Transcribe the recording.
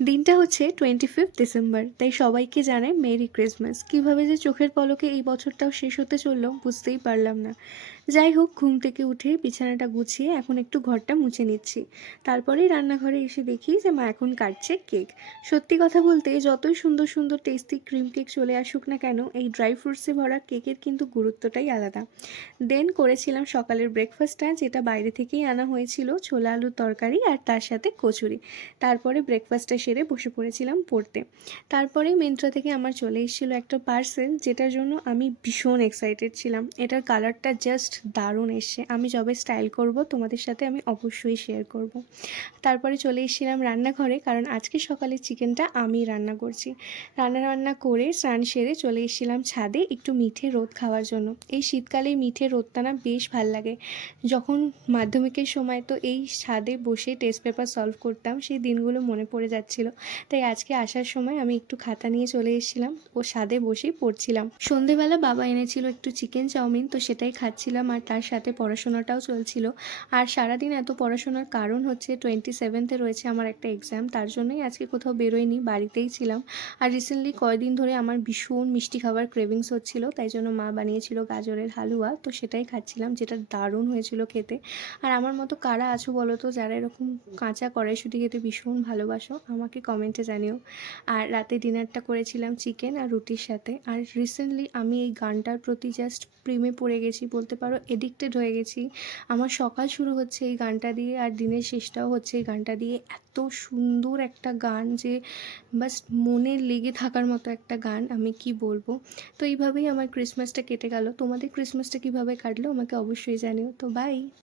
দিনটা হচ্ছে 25 ডিসেম্বর, তাই সবাইকে জানাই মেরি ক্রিসমাস। কীভাবে যে চোখের পলকে এই বছরটাও শেষ হতে চললো বুঝতেই পারলাম না। যাই হোক, ঘুম থেকে উঠে বিছানাটা গুছিয়ে এখন একটু ঘরটা মুছে নিচ্ছি। তারপরেই রান্নাঘরে এসে দেখি যে মা এখন কাটছে কেক। সত্যি কথা বলতে, যতই সুন্দর সুন্দর টেস্টি ক্রিম কেক চলে আসুক না কেন, এই ড্রাই ফ্রুটসে ভরা কেকের কিন্তু গুরুত্বটাই আলাদা। দেন করেছিলাম সকালের ব্রেকফাস্টটা, যেটা বাইরে থেকেই আনা হয়েছিল, ছোলা আলুর তরকারি আর তার সাথে কচুরি। তারপরে ব্রেকফাস্টটা সেরে বসে পড়েছিলাম পড়তে। তারপরে মিন্ত্রা থেকে আমার চলে এসেছিলো একটা পার্সেল, যেটার জন্য আমি ভীষণ এক্সাইটেড ছিলাম। এটার কালারটা জাস্ট দারুণ এসছে। আমি যবে স্টাইল করব তোমাদের সাথে আমি অবশ্যই শেয়ার করব। তারপরে চলে এসেছিলাম রান্নাঘরে, কারণ আজকে সকালে চিকেনটা আমি রান্না করছি। রান্না করে স্নান সেরে চলে এসেছিলাম ছাদে একটু মিঠে রোদ খাওয়ার জন্য। এই শীতকালে মিঠে রোদটা না বেশ ভাল লাগে। যখন মাধ্যমিকের সময় তো এই ছাদে বসে টেস্ট পেপার সলভ করতাম, সেই দিনগুলো মনে পড়ে যাচ্ছিল। তাই আজকে আসার সময় আমি একটু খাতা নিয়ে চলে এসেছিলাম ও ছাদে বসেই পড়ছিলাম। সন্ধেবেলা বাবা এনেছিল একটু চিকেন চাউমিন, তো সেটাই খাচ্ছিলাম আর তার সাথে পড়াশোনাটাও চলছিল। আর সারাদিন এত পড়াশোনার কারণ হচ্ছে 27th রয়েছে আমার একটা এক্সাম, তার জন্যই আজকে কোথাও বেরোয়নি, বাড়িতেই ছিলাম। আর রিসেন্টলি কয়েকদিন ধরে আমার ভীষণ মিষ্টি খাবার ক্রেভিংস হচ্ছিল, তাই জন্য মা বানিয়েছিল গাজরের হালুয়া, তো সেটাই খাচ্ছিলাম, যেটা দারুণ হয়েছিল খেতে। আর আমার মতো কারা আছো বলো তো, যারা এরকম কাঁচা কড়াইশুঁটি খেতে ভীষণ ভালোবাসো, আমাকে কমেন্টে জানিও। আর রাতে ডিনারটা করেছিলাম চিকেন আর রুটির সাথে। আর রিসেন্টলি আমি এই গানটার প্রতি জাস্ট প্রেমে পড়ে গেছি বলতে পারো, এডিক্টেড হয়ে গেছি। আমার সকাল শুরু হচ্ছে এই গানটা দিয়ে আর দিনের শেষটাও হচ্ছে এই গানটা দিয়ে। এত সুন্দর একটা গান যে বাস মনে লেগে থাকার মতো একটা গান, আমি কি বলবো। তো এইভাবেই আমার ক্রিসমাসটা কেটে গেল। তোমাদের ক্রিসমাসটা কিভাবে কাটলো আমাকে অবশ্যই জানিও। তো বাই।